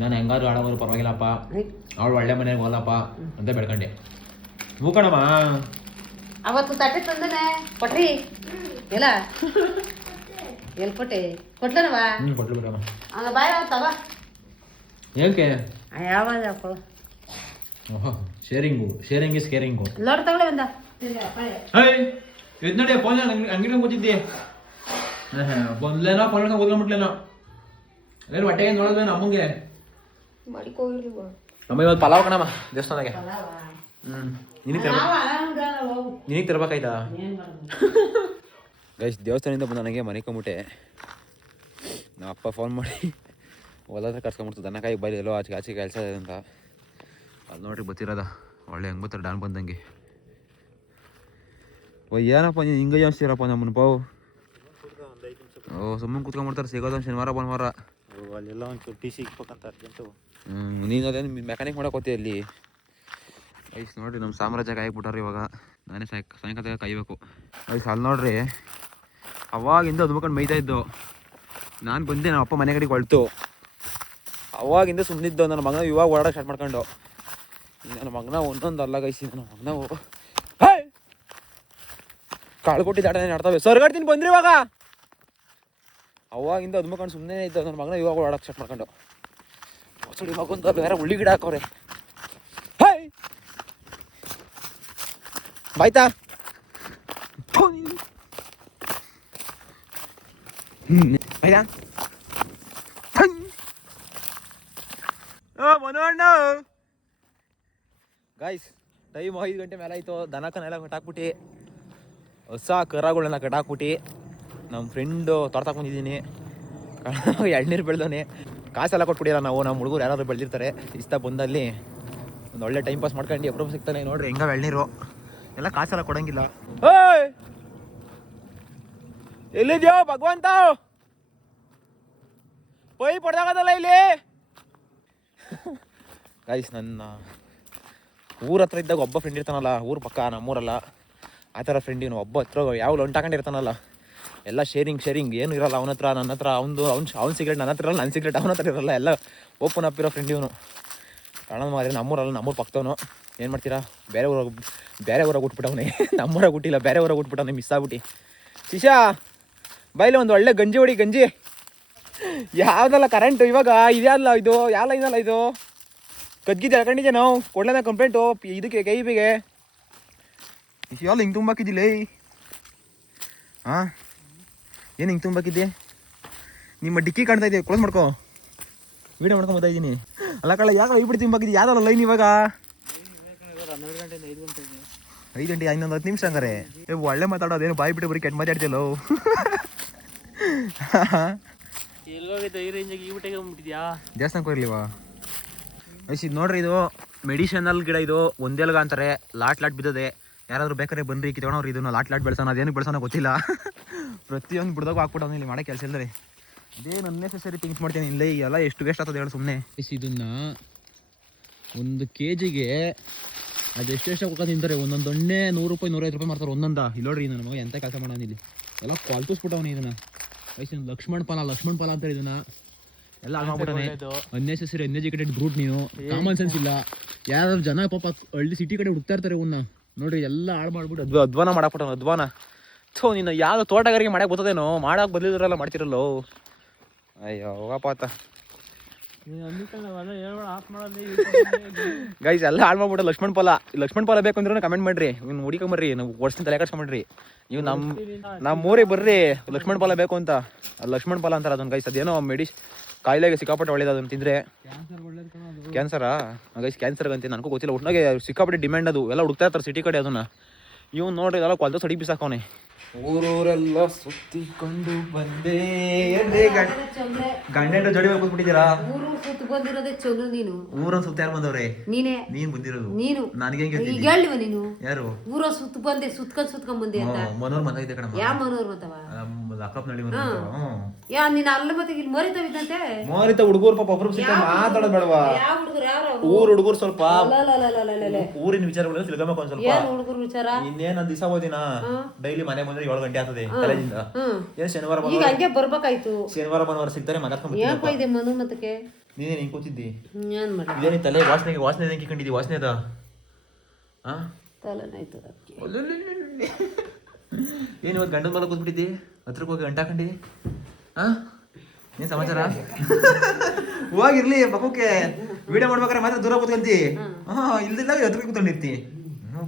ನಾನು ಹೆಂಗಾದ್ರು ಆಡೋರು ಪರವಾಗಿಲ್ಲಪ್ಪ ಅವಳು ಒಳ್ಳೆ ಮನೆಗೆ ಹೋಗಲ್ಲಪ್ಪ ಅಂತ ಬೆಳ್ಕೊಂಡೆ ಮೂಕಣಮ್ಮ ಅವತ್ತು ತಟ್ಟೆ ತಂದನೆ ಕೊಟ್ರಿ ಎಲ್ಲ ಎಲ್ಲಿ ಕೊಟ್ಟೆ ಕೊಟ್ಲನವಾ ಕೊಟ್ಲು ಬಿಡಮ್ಮ ಹಂಗ ಬಾಯ್ ತವ ಏಕೆ ಯಾವಾಗ ಓಹೋ ಶೇರಿಂಗ್ ಇಸ್ ಕೇರಿಂಗು ಲೋಡ್ ತಗೊಳ್ಳಿ ಒಂದ ಇದು ನೋಡಿ ಫೋನ್ ಅಂಗಡಿ ಕೂತಿದ್ದೆ ಬಂದ್ಲೇನೋ ಫೋನ್ ಓದ್ಕೊಂಡ್ಬಿಟ್ಲೇನೋ ಏನು ಹೊಟ್ಟೆಗೆ ನೋಡಿದ್ವೇನೋ ಅಮ್ಮಂಗೆ ನಮ್ಮ ಇವತ್ತು ಪಲಾವ್ ಕಣಮ್ಮ ದೇವಸ್ಥಾನಕ್ಕೆ ನಿನಗೆ ತರ್ಬೇಕಾಯ್ತಾ ಗೈಸ್ ದೇವಸ್ಥಾನದಿಂದ ಬಂದು ನನಗೆ ಮನೆ ಕಂಬಿಟ್ಟೆ ನಮ್ಮ ಅಪ್ಪ ಫೋನ್ ಮಾಡಿ ಹೊಲ ಹತ್ರ ಕರ್ಸ್ಕೊಂಬಿಡ್ತು ದನಕಾಯಿ ಬೈಲಿ ಎಲ್ಲೋ ಆಚೆ ಕೆಲಸ ಇದೆ ಅಂತ ಅಲ್ಲಿ ನೋಡ್ರಿ ಗೊತ್ತಿರೋದ ಒಳ್ಳೆ ಹೆಂಗೆ ಬರ್ತಾರೆ ಡಾನ್ ಬಂದಂಗೆ ಏನಪ್ಪ ನೀನು ಹಿಂಗೆ ಜಾಸ್ತಿರಪ್ಪ ನಮ್ಮನ್ನು ಪಾವು ಸುಮ್ಮನೆ ಕೂತ್ಕೊಂಡ್ಬಿಡ್ತಾರೆ ಸಿಗೋದು ಶನಿವಾರ ಭಾನುವಾರ ಅಲ್ಲೆಲ್ಲ ಒಂಚೂರು ಟಿ ಸಿ ಇಕ್ಬೇಕಂತ ಅರ್ಜೆಂಟು ನೀನು ಅದೇನು ಮೆಕ್ಯಾನಿಕ್ ಮಾಡೋಕೆ ಹೋಗ್ತೀಯ ಅಲ್ಲಿ ಐಸ್ ನೋಡ್ರಿ ನಮ್ಮ ಸಾಮ್ರಾಜ್ಯ ಕಾಯ್ಬಿಟ್ಟಾರೆ ಇವಾಗ ನಾನೇ ಸಾಯಂಕಾಲ ಕಾಯ್ಬೇಕು ಐಸ್ ಅಲ್ಲಿ ನೋಡ್ರಿ ಅವಾಗಿಂದ ಅದ್ಮಕೊಂಡು ಮೇಯ್ತಾ ಇದ್ದು ನಾನು ಬಂದೆ ನಮ್ಮ ಅಪ್ಪ ಮನೆ ಕಡೆಗೆ ಹೊಳ್ತು ಅವಾಗಿಂದ ಸುಮ್ಮನಿದ್ದು ನನ್ನ ಮಗನ ಇವಾಗ ಓಡಾಡೋಕೆ ಸ್ಟಾರ್ಟ್ ಮಾಡ್ಕೊಂಡು ನನ್ನ ಮಗನ ಒಂದೊಂದು ಅಲ್ಲ ಗೈಸಿ ನನ್ನ ಮಗನ ಕಾಳು ಕೊಟ್ಟು ದಾಟ ಆಡ್ತಾವೆ ಸರ್ಗಾಡ್ತೀನಿ ಬಂದ್ರಿ ಇವಾಗ ಅವಾಗಿಂದ ಅದ್ಮಕೊಂಡು ಸುಮ್ಮನೆ ಇದ್ದು ನನ್ನ ಮಗನ ಇವಾಗ ಓಡಾಡೋಕೆ ಸ್ಟಾರ್ಟ್ ಮಾಡ್ಕೊಂಡು ಹೊಸಡಿ ಮಗೊಂದು ಬೇರೆ ಉಳ್ಳಿ ಗಿಡ ಹಾಕೋರೆ ಬಾಯ್ತಾ ಆಯ್ತಾ ಮನೋಣ್ಣ ಗಾಯ್ಸ್ ಟೈಮ್ 5 ಗಂಟೆ ಮೇಲೆ ಆಯ್ತು ದನಕನೆಲ್ಲ ಕಟ್ಟಾಕ್ಬಿಟ್ಟು ಹೊಸ ಕರಗಳನ್ನ ಕಟಾಕ್ಬಿಟ್ಟು ನಮ್ಮ ಫ್ರೆಂಡು ತೋಟಕೊಂದಿದ್ದೀನಿ ಎಳ್ನೀರು ಬೆಳೆದವನೆ. ಕಾಸೆಲ್ಲ ಕೊಟ್ಬಿಟ್ಟಿಲ್ಲ ನಾವು, ನಮ್ಮ ಹುಡುಗರು ಯಾರಾದ್ರು ಬೆಳೆದಿರ್ತಾರೆ. ಇಷ್ಟ ಬಂದಲ್ಲಿ ಒಂದು ಒಳ್ಳೆ ಟೈಮ್ ಪಾಸ್ ಮಾಡ್ಕೊಂಡು ಅಪ್ರೂಪ ಸಿಗ್ತಾನೆ. ನೋಡ್ರಿ ಹೆಂಗ ಎಳ್ನೀರು ಎಲ್ಲ ಕಾಸೆಲ್ಲ ಕೊಡಂಗಿಲ್ಲ. ಎಲ್ಲಿದ್ಯೋ ಭಗವಂತ, ಪೈ ಪಡ್ದಾಗದಲ್ಲ ಇಲ್ಲಿ. ಗೈಸ್, ನನ್ನ ಊರ ಹತ್ರ ಇದ್ದಾಗ ಒಬ್ಬ ಫ್ರೆಂಡ್ ಇರ್ತಾನಲ್ಲ, ಊರು ಪಕ್ಕ ನಮ್ಮೂರಲ್ಲ, ಆ ಥರ ಫ್ರೆಂಡ್ ಇವನು. ಒಬ್ಬ ಹತ್ರ ಯಾವ ಲೊಂಟಾಕೊಂಡಿರ್ತಾನಲ್ಲ, ಎಲ್ಲ ಶೇರಿಂಗ್ ಏನು ಇರಲ್ಲ ಅವನ ಹತ್ರ. ನನ್ನ ಹತ್ರ ಅವ್ನ ಸಿಗ್ರೆಟ್ ನನ್ನ ಹತ್ರ ಇರಲ್ಲ, ನನ್ನ ಸಿಗ್ರೆಟ್ ಅವನ ಹತ್ರ ಇರಲ್ಲ. ಎಲ್ಲ ಓಪನ್ ಅಪ್ ಇರೋ ಫ್ರೆಂಡ್ ಇವನು. ಕಾಣೋದು ಮಾದ್ರೆ ನಮ್ಮೂರಲ್ಲ, ನಮ್ಮೂರು ಪಕ್ಕದವನು. ಏನು ಮಾಡ್ತೀರಾ, ಬೇರೆ ಊರಾಗ ಉಟ್ಬಿಟ್ಟವನೇ. ನಮ್ಮೂರಾಗ ಹುಟ್ಟಿಲ್ಲ, ಬೇರೆ ಊರಾಗ ಉಟ್ಬಿಟ್ಟವನೇ, ಮಿಸ್ ಆಗ್ಬಿಟ್ಟು. ಶಿಶಾ ಬೈಲಿ ಒಂದು ಒಳ್ಳೆ ಗಂಜಿ ಹೊಡಿ, ಗಂಜಿ. ಯಾವ್ದಲ್ಲ ಕರೆಂಟು ಇವಾಗ ಇದೆಯಲ್ಲ, ಇದು ಯಾವ ಲೈನಲ್ಲ ಇದು ಕದ್ಗಿದ್ದು ಎಳ್ಕೊಂಡಿದ್ದೆ ನಾವು. ಕೊಡ್ಲೇನ ಕಂಪ್ಲೇಂಟು ಇದಕ್ಕೆ KEBಗೆ. ಯಾವಲ್ಲ ಹಿಂಗೆ ತುಂಬಾಕಿದ್ದಿಲ್ಲ. ಹಾಂ, ಏನು ಹಿಂಗೆ ತುಂಬಾಕಿದ್ದೆ? ನಿಮ್ಮ ಡಿಕ್ಕಿ ಕಾಣ್ತಾ ಇದೆ, ಕ್ಲೋಸ್ ಮಾಡ್ಕೊ. ವೀಡಿಯೋ ಮಾಡ್ಕೊಂಡು ಬರ್ತಾ ಇದ್ದೀನಿ. ಅಲ್ಲ ಕಳ್ಳ, ಯಾಕೆ ಇಬ್ಬಿಟ್ಟು ತುಂಬಾಕಿದ್ದೆ? ಯಾವ್ದಲ್ಲ ಲೈನ್ ಇವಾಗ? 5 ಗಂಟೆ ಇನ್ನೊಂದು 10 ನಿಮಿಷ ಹಂಗಾರೆ. ಒಳ್ಳೆ ಮಾತಾಡೋದೇನು ಬಾಯಿ ಬಿಟ್ಟು ಬರೀ ಕೆಟ್ಟ ಮಾತಾಡ್ತಿಲ್ಲ. ದೇವಸ್ಥಾನಕ್ಕೆ ಹೋಗಿರ್ಲಿವಾ? ಇದು ನೋಡ್ರಿ, ಇದು ಮೆಡಿಷನಲ್ ಗಿಡ. ಇದು ಒಂದೆಲ್ಗ ಅಂತಾರೆ. ಲಾಟ್ ಬಿದ್ದದೆ. ಯಾರಾದರೂ ಬೇಕಾದ್ರೆ ಬನ್ರಿ ಕಿತ್ಕೊಂಡ್ರಿ. ಇದನ್ನ ಲಾಟ್ ಬೆಳೆಸೋಣ, ಅದೇನು ಬೆಳೆಸೋಣ ಗೊತ್ತಿಲ್ಲ. ಪ್ರತಿಯೊಂದು ಬಿಡ್ದಾಗ ಹಾಕ್ಬಿಟ್ಟು ಇಲ್ಲಿ ಮಾಡೋ ಕೆಲಸ ಇಲ್ಲರಿ. ಇದೇನು ಅನ್ನೆಸೆಸರಿ ಥಿಂಗ್ಸ್ ಮಾಡ್ತೀನಿ ಇಲ್ಲ. ಎಲ್ಲ ಎಷ್ಟು ವೇಸ್ಟ್ ಆಗ್ತದೆ ಹೇಳಿ ಸುಮ್ಮನೆ. ಇದನ್ನ 1 kgಗೆ ಅದೆಷ್ಟು ಕೊಡ್ಕೊಂಡು ತಿಂತಾರೆ. ಒಂದೊಂದು ದೊಣ್ಣೆ 100 ರೂಪಾಯಿ 150 ರೂಪಾಯಿ ಮಾಡ್ತಾರೆ ಒಂದೊಂದ. ಇಲ್ಲಿ ನೋಡ್ರಿ, ನನ್ನ ಮಗ ಎಂತ ಕೆಲಸ ಮಾಡೋಣ ಇಲ್ಲಿ. ಎಲ್ಲ ಕ್ವಾಲ್ತಿಸ್ಬಿಟ್ಟವನಿ ಇದನ್ನ. ಲಕ್ಷ್ಮಣ್ ಫಲ ಅಂತಾರೆ ಇದನ್ನ. ಎಲ್ಲ ಆಗ್ಬಿಟ್ಟಾನೆ. ಅನ್ನೆಸೆಸರಿ ಅನ್ಎಜುಕೇಟೆಡ್ ಬ್ರೂಟ್ ನೀನು. ಕಾಮನ್ ಸೆನ್ಸ್ ಇಲ್ಲ. ಯಾರು ಜನ ಪಾಪ ಹಳ್ಳಿ ಸಿಟಿ ಕಡೆ ಹುಡುಕ್ತಾ ಇರ್ತಾರೆ ಇವನ್ನ. ನೋಡ್ರಿ ಎಲ್ಲ ಹಾಳು ಮಾಡ್ಬಿಟ್ಟು ಅಧ್ವಾನ ಮಾಡಾಕ್ಬಿಟ್ಟ. ಅಧ್ವಾನ ನೀನು ಯಾವ್ದು ತೋಟಗಾರಿಕೆ ಮಾಡಕ್ಕೆ ಬರ್ತದೇನೋ, ಮಾಡಕ್ಕೆ ಬದಲಿದ್ರೆಲ್ಲ ಮಾಡ್ತಿರಲ್ಲೋ. ಅಯ್ಯೋ ಹೋಗಪ್ಪ. ಗೈಸ್ ಎಲ್ಲ ಹಾಳು ಮಾಡ್ಬಿಟ್ಟು ಲಕ್ಷ್ಮಣ್ ಫಲ ಬೇಕು ಅಂದ್ರೆ ಕಮೆಂಟ್ ಮಾಡ್ರಿ. ಇವ್ನು ಹುಡಿಕೊಂಬರ್ರಿ, ನಾವು ವರ್ಷದಿಂದ ತಲೆ ಕಟ್ಸ್ಕೊಂಡ್ರಿ. ನೀವು ನಮ್ಮ ಊರಿಗೆ ಬರ್ರಿ, ಲಕ್ಷ್ಮಣ್ ಫಲ ಬೇಕು ಅಂತ. ಲಕ್ಷ್ಮಣ್ ಫಲ ಅಂತಾರೆ ಅದನ್ನ. ಗೈಸ್ ಅದೇನೋ ಕಾಯಿಲೆಗೆ ಸಿಕ್ಕಾಪಟ್ಟೆ ಒಳ್ಳೇದು ಅದನ್ನ ತಿಂದ್ರೆ. ಕ್ಯಾನ್ಸರಾ? ಗೈಸ್ ಕ್ಯಾನ್ಸರ್ಗಂತೆ ನನಗೂ ಗೊತ್ತಿಲ್ಲ. ಒಟ್ನಾಗೆ ಸಿಕ್ಕಾಪಟ್ಟೆ ಡಿಮ್ಯಾಂಡ್ ಅದು. ಎಲ್ಲ ಹುಡುಕ್ತಾ ಇರ್ತಾರೆ ಸಿಟಿ ಕಡೆ ಅದನ್ನ. ಇವ್ನು ನೋಡ್ರಿ ಎಲ್ಲ ಕೊಲ್ತ ಸಡಿ ಬಿಸಾಕವನೆ. ಊರೂರೆಲ್ಲ ಸುತ್ತಿಕೊಂಡು ಬಂದೇ. ಗಂಡ ಜೋಡಿ ಕೂತ್ಬಿಟ್ಟಿದ್ದೀರಾ? ಊರನ್ ಸುತ್ತ ಯಾರು ಬಂದವ್ರೆ? ನೀನ್ ಬಂದಿರೋದು. ನನಗೆ ನೀನು ಯಾರು? ಊರ ಸುತ್ತ ಬಂದೆ, ಸುತ್ಕೊಂಡ್ ಬಂದೆ ಅಂತ. ಮನೋರ್ ಮತ ಇದೆ ಕಣ. ಯಾವ ಮನೋರ್ ಮತವ? ಅಕ್ಕಪ್ಪನಹಳ್ಳಿ ಯಾ ನೀನ್ ಅಲ್ಲ ಮತ್ತೆ ಇಲ್ಲಿ ಮರಿತಾವಿದ್ದಂತೆ. ಮರಿತ ಹುಡುಗರು ಪಾಪ ಒಬ್ರು ಸಿಕ್ಕ ಮಾತಾಡೋದು ಬೇಡವಾ? ಯಾವ ಹುಡುಗರು? ಯಾರು ಊರ್ ಹುಡುಗರು? ಸ್ವಲ್ಪ ಊರಿನ ವಿಚಾರಗಳು ತಿಳ್ಕೊಬೇಕು ಒಂದ್ ಸ್ವಲ್ಪ. ಹುಡುಗರು ವಿಚಾರ ಇನ್ನೇನ್ ಒಂದ್ ದಿವಸ ಓದಿನ ಡೈಲಿ ಮನೆ ಬಂದ್ರೆ 7 ಗಂಟೆ ಆಗ್ತದೆ ಕಾಲೇಜಿಂದ. ಏನ್ ಶನಿವಾರ ಹಂಗೆ ಬರ್ಬೇಕಾಯ್ತು. ಶನಿವಾರ ಭಾನುವಾರ ಸಿಗ್ತಾರೆ ಮಾತಾಡ್ಕೊಂಡ್ ಮನು ಮತಕ್ಕೆ. ನೀನೇ ಹಿಂಗ್ ಕೂತಿದ್ದಿ. ಇದೇನಿ ತಲೆ ವಾಸನೆ ಹೆಂಗೆ ಕಂಡಿದ್ದಿ? ವಾಸನೆ ಅದ ಏನ್ ಇವತ್ತು ಗಂಡನ ಮಲ ಕೂತ್ಬಿಟ್ಟಿದ್ದಿ? ಹತ್ರಕ್ಕೆ ಹೋಗಿ ಗಂಟ ಹಾಕೊಂಡಿ. ಏನ್ ಸಮಾಚಾರ? ಹೋಗಿರ್ಲಿ ಮಕ್ಕಕ್ಕೆ ವಿಡಿಯೋ ಮಾಡ್ಬೇಕಾರೆ ಮಾತ್ರ ದೂರ ಕೂತ್ಕೊಂತಿ. ಇಲ್ದಿಲ್ಲ ಹತ್ರ ಕೂತ್ಕೊಂಡಿರ್ತಿ.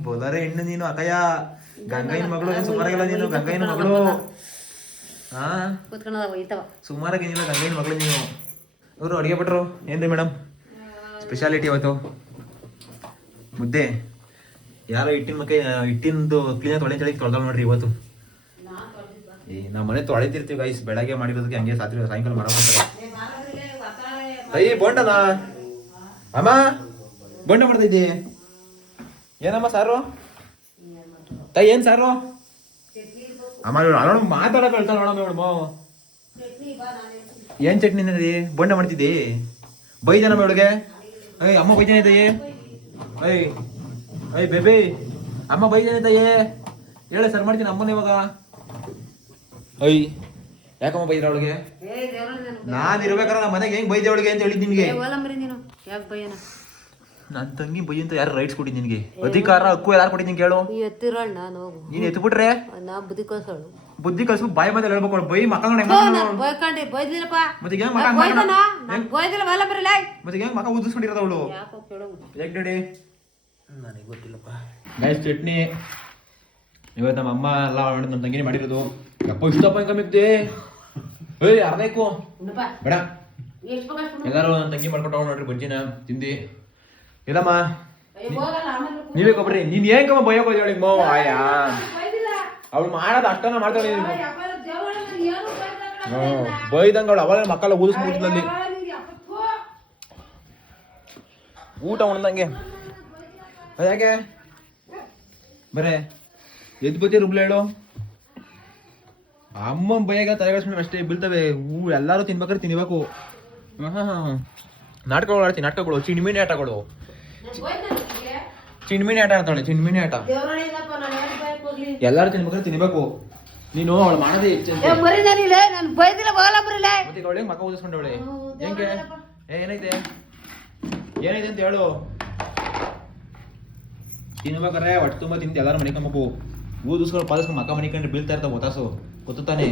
ಬೋಲಾರೆ ಹೆಣ್ಣು ನೀನು. ಅಕಯ್ಯ ಗಂಗೈನ ಮಗಳು ಸುಮಾರಾಗಿಲ್ಲ ನೀನು. ಗಂಗೈನ ಮಗಳು ಸುಮಾರಾಗಿಲ್ಲ. ಗಂಗೈನ ಮಗಳು ನೀನು. ಇವರು ಅಡುಗೆ ಭಟ್ರು. ಏನ್ರಿ ಮೇಡಮ್ ಸ್ಪೆಷಾಲಿಟಿ ಇವತ್ತು? ಮುದ್ದೆ. ಯಾರೋ ಹಿಟ್ಟಿಂದು ಕ್ಲೀನಾಗಿ ತೊಳೆದ ನೋಡ್ರಿ ಇವತ್ತು. ನಾವು ಮನೆ ತೊಳೆದಿರ್ತೀವಿ ಗೈಸ್. ಬೆಳಗ್ಗೆ ಮಾಡಿರೋದಕ್ಕೆ ಹಂಗೆ ಸಾಯಂಕಾಲ ಮಾಡ್ತಾರೆ. ಅಯ್ಯ ಬೋಂಡನಾ ಅಮ್ಮ? ಬೋಂಡ ಮಾಡ್ತಾ ಇದ್ದಿ? ಏನಮ್ಮ ಸಾರು? ಏನ್ ಸಾರು? ಅಮ್ಮ ಅಲ್ಲೋಣ ಮಾತಾಡಕ್ ಹೇಳ್ತಾಳ ನೋಡಮ್ಮ. ಏನ್ ಚಟ್ನಿ ಬೋಂಡ ಮಾಡ್ತಿದ್ದಿ? ಬೈದನ ಮೇಳಗೆ. ಅಮ್ಮ ಬೈದೇನೆ. ಅಯ್ಯ ಬೇಬಿ ಅಮ್ಮ ಬೈದೇನೆ. ಹೇಳ ಸರ್ ಮಾಡ್ತೀನಿ ಅಮ್ಮನ ಇವಾಗ. ಯಾಕಮ್ಮ ಬೈದ್ರ ಅವಳಿಗೆ? ನಾನ್ ಇರ್ಬೇಕಾರ ನಮ್ಮ ಮನೆಗೆ ಹೆಂಗ್ ಬೈದೆ ಅವಳಿಗೆ ಅಂತ ಹೇಳಿದ್ ನಿನ್ಗೆ. ನನ್ ತಂಗಿ ಬೈ ಅಂತ ಯಾರು ರೈಟ್ಸ್ ಕೊಟ್ಟಿದ್ ನಿನ್ಗೆ? ಅಧಿಕಾರ ಹಕ್ಕು ಯಾರು ಕೊಟ್ಟಿದ್ ನಿಂಗೆ? ಕೇಳು. ನೀನ್ ಎತ್ಬಿಟ್ರೆ ಬುದ್ಧಿ ಕಲ್ಸು. ಬಾಯಿ ಬಂದ ಹೇಳ್ಬೇಕು. ಬೈ ಮಕ್ಕ ನೋಡಿ ಮತ್ತೆ ಹೆಂಗ್ ಮಕ್ಕ ಉದಿಸ್ಕೊಂಡಿರೋದು ಅವಳು. ಯಾಕೆ ಡ್ಯಾಡಿ? ನನಗೆ ಗೊತ್ತಿಲ್ಲಪ್ಪ. ನೈಸ್ ಚಟ್ನಿ ಇವತ್ತು ನಮ್ಮ ಅಮ್ಮ ಎಲ್ಲ ನಮ್ಮ ತಂಗಿನೇ ಮಾಡಿರೋದು. ಯಪ್ಪ ಇಷ್ಟಪ್ಪ ಕಮ್ಮಿದ್ದೆ. ಅರ್ಧಕ್ಕೂ ಬೇಡ. ಎಲ್ಲಾರು ನನ್ನ ತಂಗಿ ಮಾಡ್ಕೊಟ್ಟು ನೋಡ್ರಿ ಬಜ್ಜಿನ ತಿಂದಿ. ಇಲ್ಲಮ್ಮ ನೀವೇ ಕೊಬ್ರಿ. ನೀನ್ ಏನ್ಕಮ್ಮ ಬೈಯೋಕ್ ಹೋಗಿ ಮಾವ? ಆಯಾ ಅವಳು ಮಾಡೋದು ಅಷ್ಟನ ಮಾಡ್ತಾಳೆ ಬೈದಂಗ ಅವಳು ಅವಾಗ ಮಕ್ಕಳ ಊದಿಸ್ಬಿಡ್ತಲ್ಲಿ ಊಟ ಉಣ್ದಂಗೆ ಅದ್ಯಾಕೆ ಬರೇ ಎದ್ ಬತ್ತಿ ರುಬ್ಲ ಹೇಳು ಅಮ್ಮ ಬೈಯಾಗ ತಲೆಗಡ್ಸ್ಕೊಂಡು ಅಷ್ಟೇ ಬೀಳ್ತವೆ ಎಲ್ಲಾರು ತಿನ್ಬೇಕಾದ್ರೆ ತಿನ್ಬೇಕು ನಾಟಕಗಳು ಆಡ್ತೀನಿ ನಾಟಕಗಳು ಚಿಣ್ಮಿಣಿ ಆಟಗಳು ಚಿಣ್ಮಿಣಿ ಆಟ ಆಡ್ತಾಳೆ ಚಿಣ್ಮಿಣಿ ಆಟ ಎಲ್ಲಾರು ತಿನ್ಬೇಕಾದ್ರೆ ತಿನ್ಬೇಕು ನೀನು ಅವಳು ಮಾಡೋದೇ ಹೆಚ್ಚು ನಾನು ಬೈದಿಲ್ಲ ಬಗಲ ಬರಲೇ ಮತ್ತೆ ಅವಳಿಗೆ ಮಕ್ಕ ಊದಿಸ್ಕೊಂಡವಳೆ ಹೆಂಗೆ ಏನೈತೆ ಏನೈತೆ ಅಂತ ಹೇಳು ತಿನ್ಬೇಕಾರೆ ಹೊಟ್ಟೆ ತುಂಬ ತಿಂತ ಎಲ್ಲಾರು ಮನಿಕೊಂಬೇಕು ಊದಿಸ್ಕೊಂಡು ಪಾದಿಸ್ಕೊಂಡು ಮಕ್ಕ ಮನಿಕೊಂಡ್ರೆ ಬೀಳ್ತಾ ಇರ್ತಾವ ಒತ್ತಾಸು ಗೊತ್ತಾನೆ